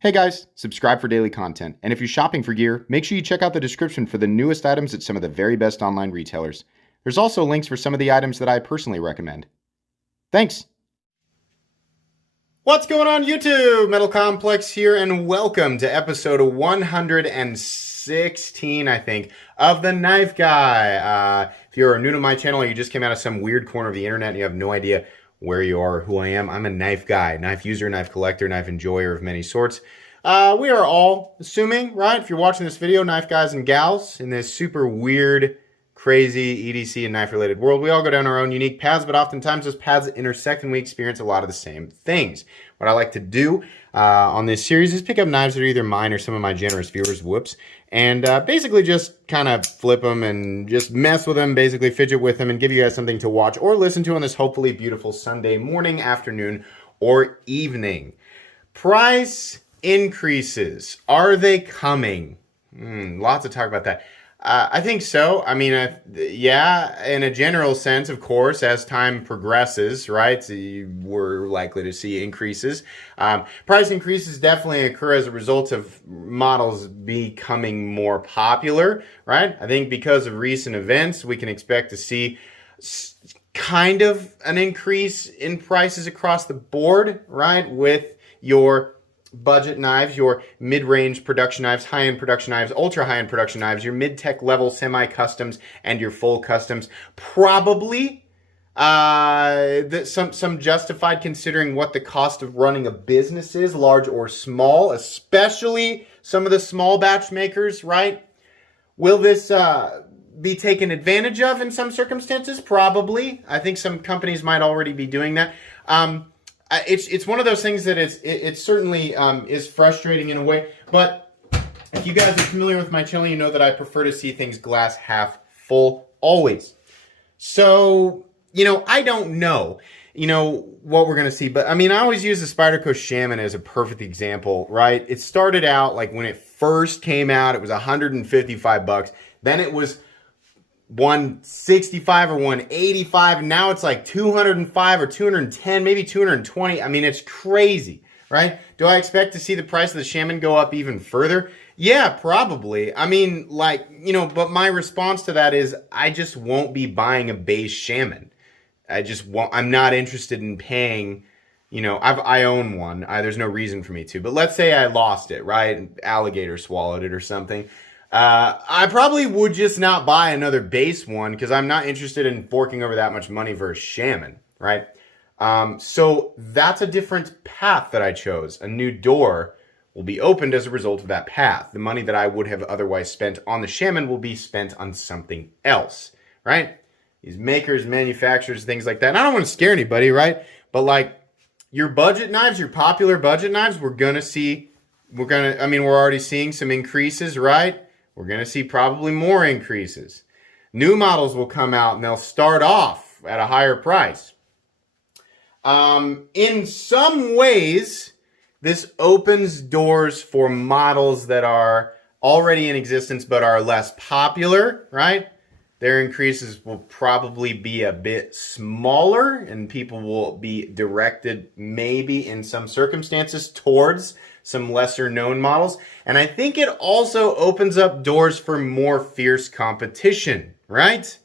Hey guys, subscribe for daily content. And if you're shopping for gear, make sure you check out the description for the newest items at some of the very best online retailers. There's also links for some of the items that I personally recommend. Thanks! What's going on YouTube? Metal Complex here, and welcome to episode 116, I think, of The Knife Guy. If you're new to my channel or you just came out of some weird corner of the internet and you have no idea where you are or who I am, I'm a knife guy, knife user, knife collector, knife enjoyer of many sorts. We are all assuming, right, if you're watching this video, knife guys and gals in this super weird, crazy EDC and knife-related world, we all go down our own unique paths, but oftentimes those paths intersect and we experience a lot of the same things. What I like to do on this series is pick up knives that are either mine or some of my generous viewers, whoops, and basically just kind of flip them and just mess with them, basically fidget with them and give you guys something to watch or listen to on this hopefully beautiful Sunday morning, afternoon, or evening. Price increases. Are they coming? Lots of talk about that. I think so. I mean, yeah, in a general sense, of course, as time progresses, right, so we're likely to see increases. Price increases definitely occur as a result of models becoming more popular, right? I think because of recent events, we can expect to see kind of an increase in prices across the board, right, with your budget knives, your mid-range production knives, high-end production knives, ultra high-end production knives, your mid-tech level semi-customs, and your full customs. Probably some justified considering what the cost of running a business is, large or small, especially some of the small batch makers, right? Will this be taken advantage of in some circumstances? Probably. I think some companies might already be doing that. It's one of those things that it certainly is frustrating in a way, but if you guys are familiar with my channel, you know that I prefer to see things glass half full always. So, I don't know, what we're going to see, but I mean, I always use the Spyderco Shaman as a perfect example, right? It started out like when it first came out, it was 155 bucks. Then it was 165 or 185, and now it's like 205 or 210, maybe 220. I mean, it's crazy, right? Do I expect to see the price of the Shaman go up even further? Yeah, probably. I mean, but my response to that is I just won't be buying a base Shaman. I'm not interested in paying, I own one. There's no reason for me to, but let's say I lost it, right? Alligator swallowed it or something. I probably would just not buy another base one because I'm not interested in forking over that much money for a Shaman, right? So that's a different path that I chose. A new door will be opened as a result of that path. The money that I would have otherwise spent on the Shaman will be spent on something else, right? These makers, manufacturers, things like that. And I don't want to scare anybody, right? But like your budget knives, your popular budget knives, we're already seeing some increases, right? We're going to see probably more increases. New models will come out and they'll start off at a higher price. In some ways, this opens doors for models that are already in existence but are less popular, right? Their increases will probably be a bit smaller and people will be directed maybe in some circumstances towards some lesser known models. And I think it also opens up doors for more fierce competition, right?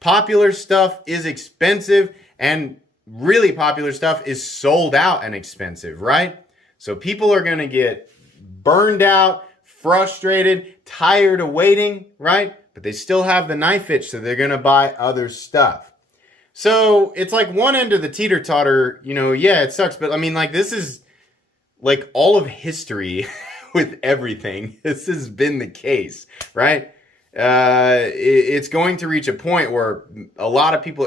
Popular stuff is expensive and really popular stuff is sold out and expensive, right? So people are going to get burned out, frustrated, tired of waiting, right? But they still have the knife itch, so they're going to buy other stuff. So it's like one end of the teeter-totter, yeah, it sucks. But I mean, this is like all of history with everything. This has been the case, right? It's going to reach a point where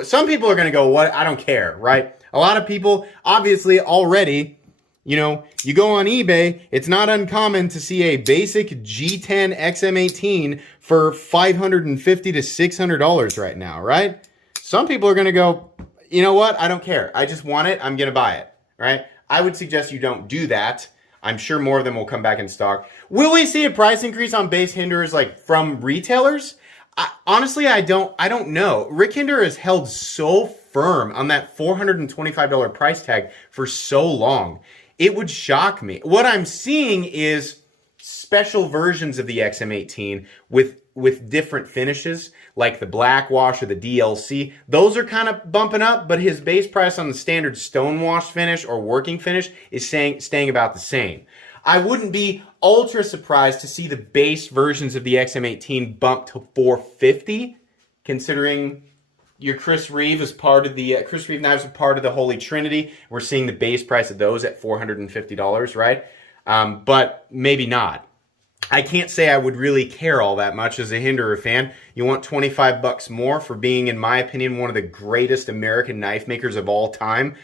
some people are going to go, what? I don't care, right? A lot of people, obviously, already, you go on eBay, it's not uncommon to see a basic G10 XM18 for $550 to $600 right now, right? Some people are going to go, you know what? I don't care. I just want it. I'm going to buy it, right? I would suggest you don't do that. I'm sure more of them will come back in stock. Will we see a price increase on base Hinderers from retailers? Honestly, I don't know. Rick Hinderer has held so firm on that $425 price tag for so long. it would shock me. What I'm seeing is special versions of the XM18 with different finishes, like the black wash or the DLC. Those are kind of bumping up, but his base price on the standard stone wash finish or working finish is staying about the same. I wouldn't be ultra surprised to see the base versions of the XM18 bump to $450, considering your Chris Reeve is part of the Chris Reeve knives are part of the Holy Trinity. We're seeing the base price of those at $450, right? But maybe not. I can't say I would really care all that much as a Hinderer fan. You want 25 bucks more for being, in my opinion, one of the greatest American knife makers of all time?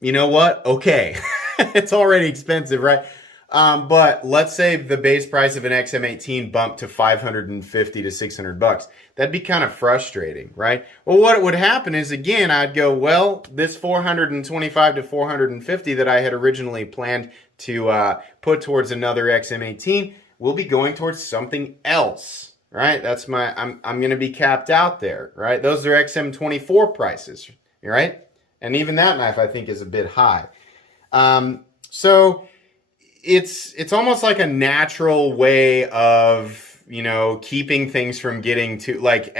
You know what? Okay. It's already expensive, right? But let's say the base price of an XM18 bumped to 550 to 600 bucks. That'd be kind of frustrating, right? Well, what would happen is, again, I'd go, well, this 425 to 450 that I had originally planned to put towards another XM18 will be going towards something else, right? That's I'm going to be capped out there, right? Those are XM24 prices, right? And even that knife, I think, is a bit high. So it's almost like a natural way of, you know, keeping things from getting to like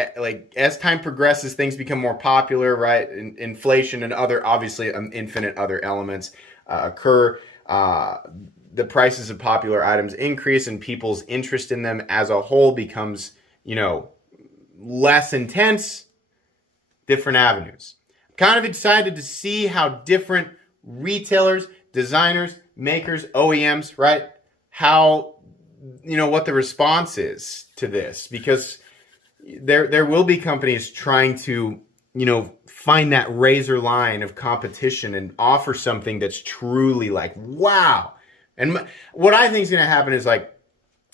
as time progresses, things become more popular, right? Inflation and other, obviously, infinite other elements occur. The prices of popular items increase and people's interest in them as a whole becomes, you know, less intense, different avenues. I'm kind of excited to see how different retailers, designers, makers, OEMs, right? How, you know, what the response is to this, because there will be companies trying to, you know, find that razor line of competition and offer something that's truly like, wow. And what I think is going to happen is like,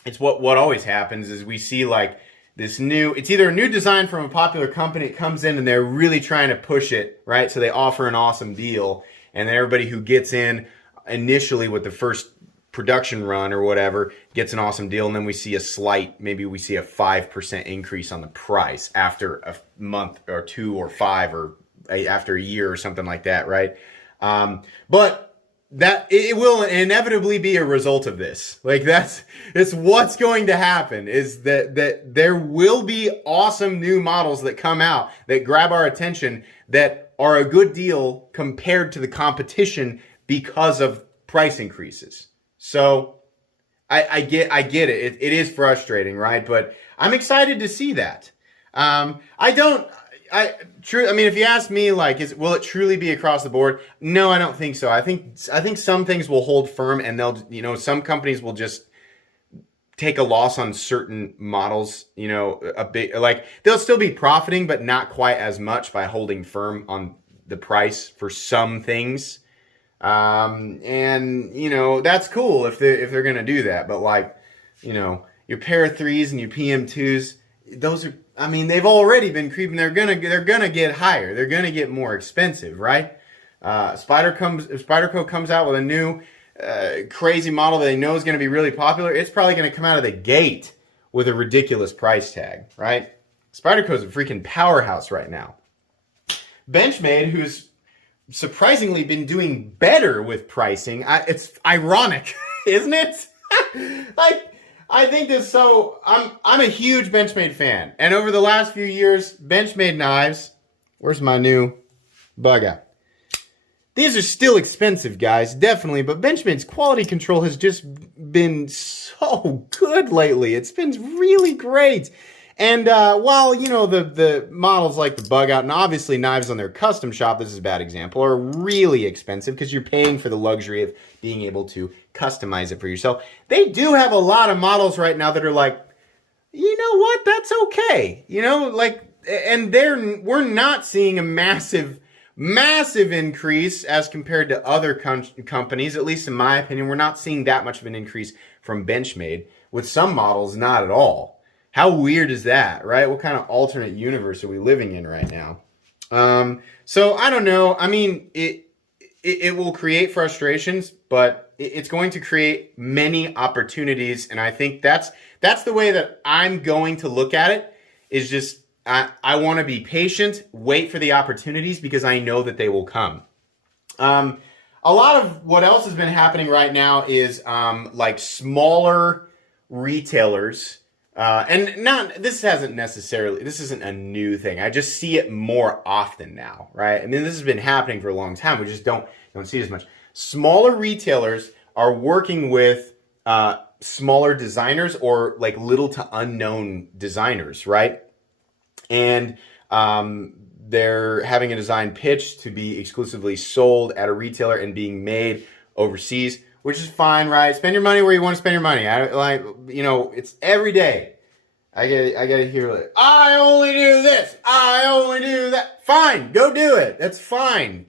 it's what always happens is we see like this new, it's either a new design from a popular company, it comes in and they're really trying to push it, right? So they offer an awesome deal, and then everybody who gets in initially with the first production run or whatever gets an awesome deal, and then we see a slight, maybe we see a 5% increase on the price after a month or 2 or 5 or after a year or something like that, right? But that it will inevitably be a result of this. Like it's what's going to happen is that there will be awesome new models that come out that grab our attention that are a good deal compared to the competition because of price increases. So I get it. It is frustrating, right? But I'm excited to see that. I mean, if you ask me, like, will it truly be across the board? No, I don't think so. I think some things will hold firm, and they'll, you know, some companies will just take a loss on certain models, you know, a bit, like they'll still be profiting, but not quite as much by holding firm on the price for some things. And you know, that's cool if they're going to do that. But like, you know, your Para 3s and your PM2s, those are, I mean, they've already been creeping. They're gonna get higher. They're gonna get more expensive, right? Spyderco comes out with a new crazy model that they know is going to be really popular. It's probably going to come out of the gate with a ridiculous price tag, right? Spyderco's a freaking powerhouse right now. Benchmade, who's surprisingly been doing better with pricing. It's ironic, isn't it? Like, I think this so. I'm a huge Benchmade fan, and over the last few years, Benchmade knives. Where's my new bug out? These are still expensive, guys, definitely, but Benchmade's quality control has just been so good lately. It's been really great. And while, you know, the models like the bug out, and obviously knives on their custom shop, this is a bad example, are really expensive because you're paying for the luxury of being able to customize it for yourself. They do have a lot of models right now that are like, you know what, that's okay. You know, like, and we're not seeing a massive increase as compared to other companies, at least in my opinion. We're not seeing that much of an increase from Benchmade. With some models, not at all. How weird is that, right? What kind of alternate universe are we living in right now? So I don't know. I mean, it will create frustrations, but it's going to create many opportunities. And I think that's the way that I'm going to look at it, is just I want to be patient, wait for the opportunities, because I know that they will come. a lot of what else has been happening right now is like smaller retailers. This isn't a new thing. I just see it more often now, right? I mean, this has been happening for a long time. We just don't see it as much. Smaller retailers are working with smaller designers or like little to unknown designers, right? And they're having a design pitched to be exclusively sold at a retailer and being made overseas, which is fine, right? Spend your money where you want to spend your money. It's every day. I get to hear like, I only do this, I only do that. Fine, go do it. That's fine.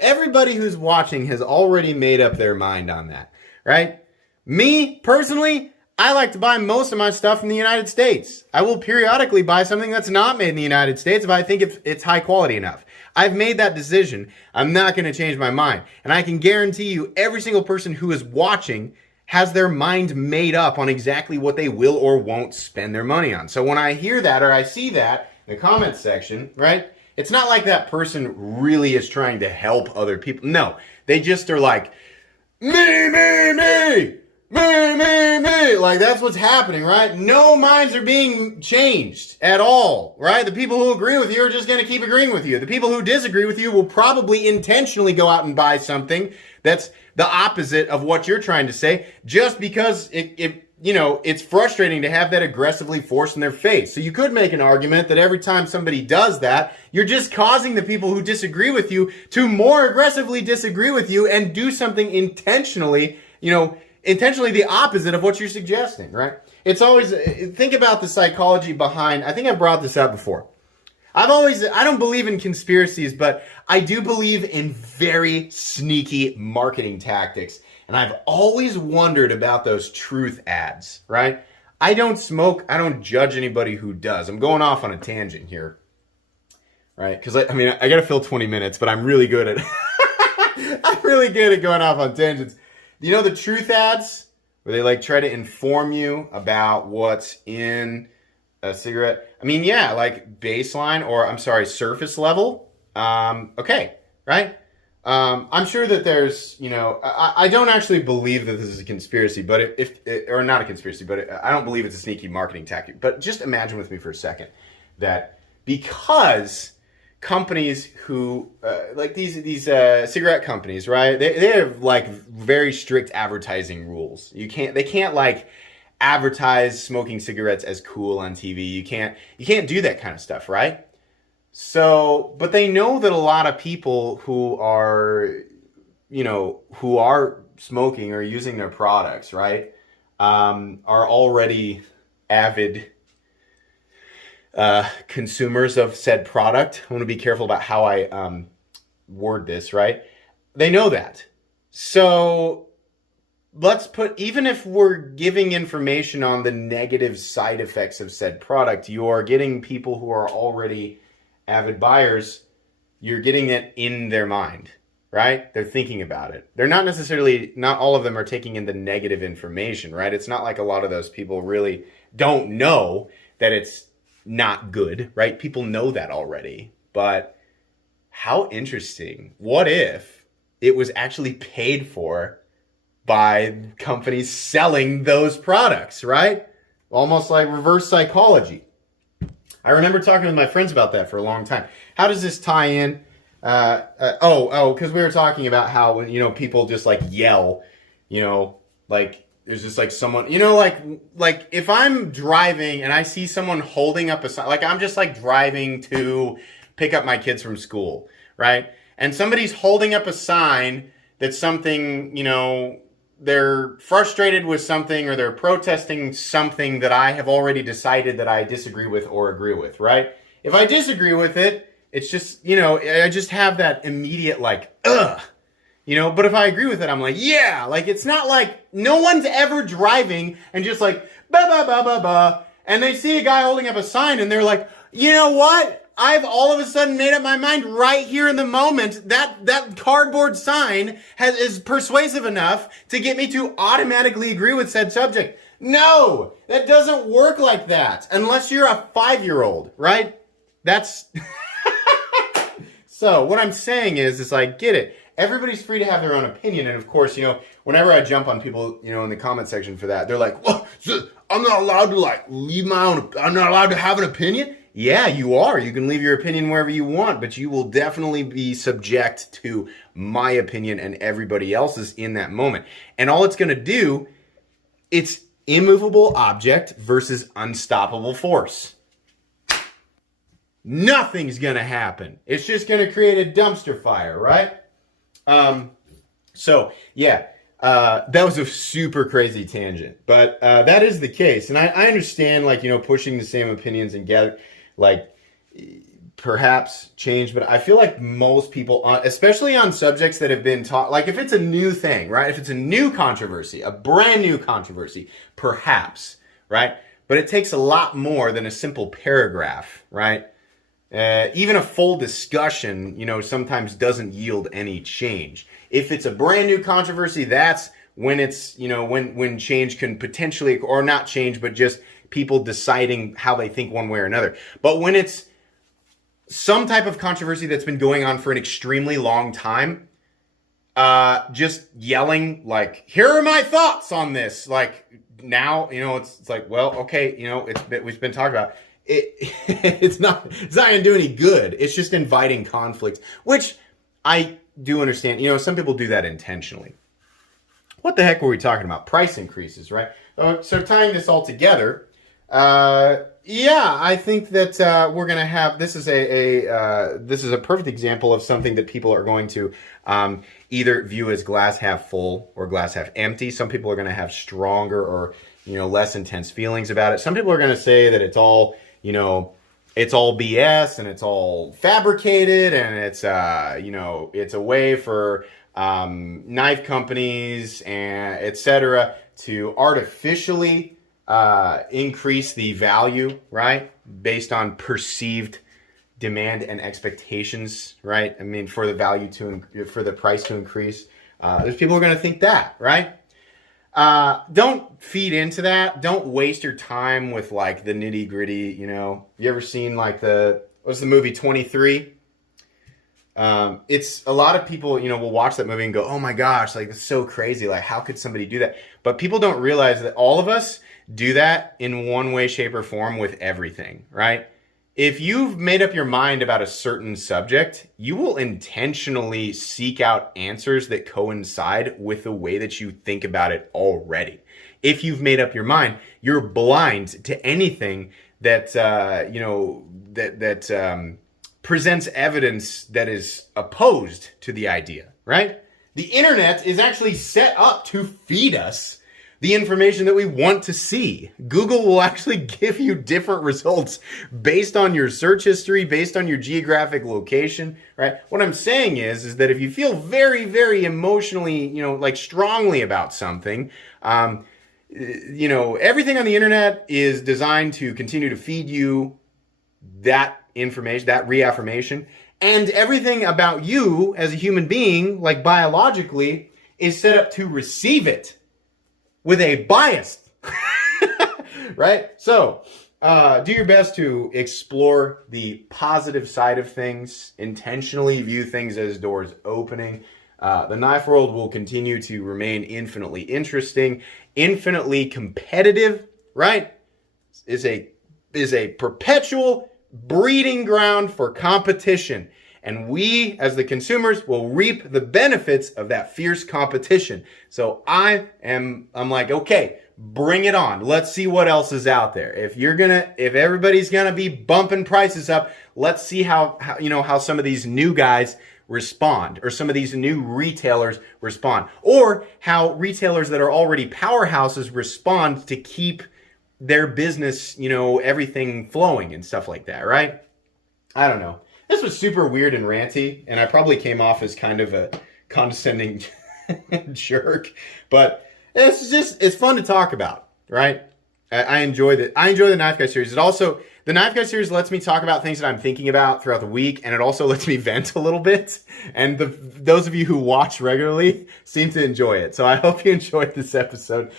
Everybody who's watching has already made up their mind on that, right? Me, personally, I like to buy most of my stuff from the United States. I will periodically buy something that's not made in the United States if I think it's high quality enough. I've made that decision. I'm not going to change my mind. And I can guarantee you every single person who is watching has their mind made up on exactly what they will or won't spend their money on. So when I hear that or I see that in the comments section, right, it's not like that person really is trying to help other people. No, they just are like, me. Like, that's what's happening, right? No minds are being changed at all, right? The people who agree with you are just going to keep agreeing with you. The people who disagree with you will probably intentionally go out and buy something that's the opposite of what you're trying to say, just because it's frustrating to have that aggressively forced in their face. So you could make an argument that every time somebody does that, you're just causing the people who disagree with you to more aggressively disagree with you and do something intentionally the opposite of what you're suggesting, right? It's always, think about the psychology behind, I think I brought this up before. I don't believe in conspiracies, but I do believe in very sneaky marketing tactics. And I've always wondered about those truth ads, right? I don't smoke. I don't judge anybody who does. I'm going off on a tangent here, right? Because I got to fill 20 minutes, but I'm really good at I'm really good at going off on tangents. You know the truth ads where they like try to inform you about what's in a cigarette? Like baseline surface level. Okay, right? I'm sure that there's, I don't actually believe that this is a conspiracy, but or not a conspiracy, but I don't believe it's a sneaky marketing tactic. But just imagine with me for a second that because companies who like these cigarette companies, right? They have like very strict advertising rules. They can't like advertise smoking cigarettes as cool on TV. You can't do that kind of stuff, right? So, but they know that a lot of people who are smoking or using their products, right, are already avid consumers of said product. I want to be careful about how I word this, right? They know that. So even if we're giving information on the negative side effects of said product, you are getting people who are already avid buyers, you're getting it in their mind, right? They're thinking about it. They're not all of them are taking in the negative information, right? It's not like a lot of those people really don't know that it's not good, right? People know that already. But how interesting. What if it was actually paid for by companies selling those products, right? Almost like reverse psychology. I remember talking with my friends about that for a long time. How does this tie in? Because we were talking about how, people just like yell, like there's just like someone, like if I'm driving and I see someone holding up a sign, like I'm just like driving to pick up my kids from school, right? And somebody's holding up a sign that's something, they're frustrated with something or they're protesting something that I have already decided that I disagree with or agree with, right? If I disagree with it, it's just, I just have that immediate like, ugh, but if I agree with it, I'm like, yeah, like it's not like no one's ever driving and just like, ba ba ba ba ba, and they see a guy holding up a sign and they're like, you know what? I've all of a sudden made up my mind right here in the moment that cardboard sign is persuasive enough to get me to automatically agree with said subject. No, that doesn't work like that unless you're a 5-year-old, right? That's So what I'm saying is I get it. Everybody's free to have their own opinion. And of course, whenever I jump on people, in the comment section for that, they're like, well, so I'm not allowed to leave my own, I'm not allowed to have an opinion. Yeah, you are. You can leave your opinion wherever you want, but you will definitely be subject to my opinion and everybody else's in that moment. And all it's going to do, it's immovable object versus unstoppable force. Nothing's going to happen. It's just going to create a dumpster fire, right? So yeah, that was a super crazy tangent, but that is the case. And I understand, pushing the same opinions and gather, perhaps change, but I feel like most people, especially on subjects that have been taught, if it's a new thing, right? If it's a new controversy, a brand new controversy, perhaps, right? But it takes a lot more than a simple paragraph, right? Even a full discussion, sometimes doesn't yield any change. If it's a brand new controversy, that's when it's, when change can potentially, or not change, but just people deciding how they think one way or another. But when it's some type of controversy that's been going on for an extremely long time, just yelling here are my thoughts on this. Now, it's well, okay, we've been talking about it's not going to do any good. It's just inviting conflict, which I do understand. Some people do that intentionally. What the heck were we talking about? Price increases, right? So tying this all together, I think that we're going to have, this is a perfect example of something that people are going to either view as glass half full or glass half empty. Some people are going to have stronger or less intense feelings about it. Some people are going to say that it's all it's all BS and it's all fabricated and it's it's a way for knife companies and etc. to artificially increase the value, right? Based on perceived demand and expectations, right? I mean, for the value for the price to increase. There's people who are going to think that, right? Don't feed into that. Don't waste your time with the nitty gritty, You ever seen what's the movie 23? It's a lot of people, will watch that movie and go, oh my gosh, it's so crazy. How could somebody do that? But people don't realize that all of us do that in one way, shape, or form with everything, right? If you've made up your mind about a certain subject, you will intentionally seek out answers that coincide with the way that you think about it already. If you've made up your mind, you're blind to anything that, presents evidence that is opposed to the idea, right? The internet is actually set up to feed us the information that we want to see. Google will actually give you different results based on your search history, based on your geographic location, right? What I'm saying is that if you feel very, very emotionally, strongly about something, everything on the internet is designed to continue to feed you that information, that reaffirmation, and everything about you as a human being, biologically, is set up to receive it with a bias, right? So, do your best to explore the positive side of things, intentionally view things as doors opening. The knife world will continue to remain infinitely interesting, infinitely competitive, right? Is a perpetual breeding ground for competition. And we, as the consumers, will reap the benefits of that fierce competition. So I'm okay, bring it on. Let's see what else is out there. If everybody's gonna be bumping prices up, let's see how some of these new guys respond, or some of these new retailers respond, or how retailers that are already powerhouses respond to keep their business, everything flowing and stuff like that, right? I don't know. This was super weird and ranty, and I probably came off as kind of a condescending jerk, but it's fun to talk about, right? I enjoy the Knife Guy series. The Knife Guy series lets me talk about things that I'm thinking about throughout the week, and it also lets me vent a little bit. And those of you who watch regularly seem to enjoy it. So I hope you enjoyed this episode.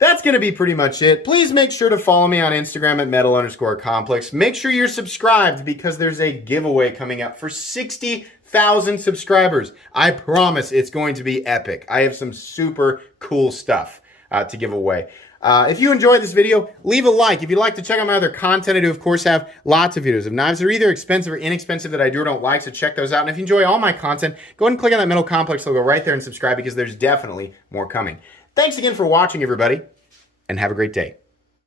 that's going to be pretty much it. Please make sure to follow me on Instagram at metal_complex. Make sure you're subscribed because there's a giveaway coming up for 60,000 subscribers. I promise it's going to be epic. I have some super cool stuff to give away. If you enjoyed this video, leave a like. If you'd like to check out my other content, I do, of course, have lots of videos of knives that are either expensive or inexpensive that I do or don't like, so check those out. And if you enjoy all my content, go ahead and click on that Metal Complex logo right there and subscribe because there's definitely more coming. Thanks again for watching, everybody, and have a great day.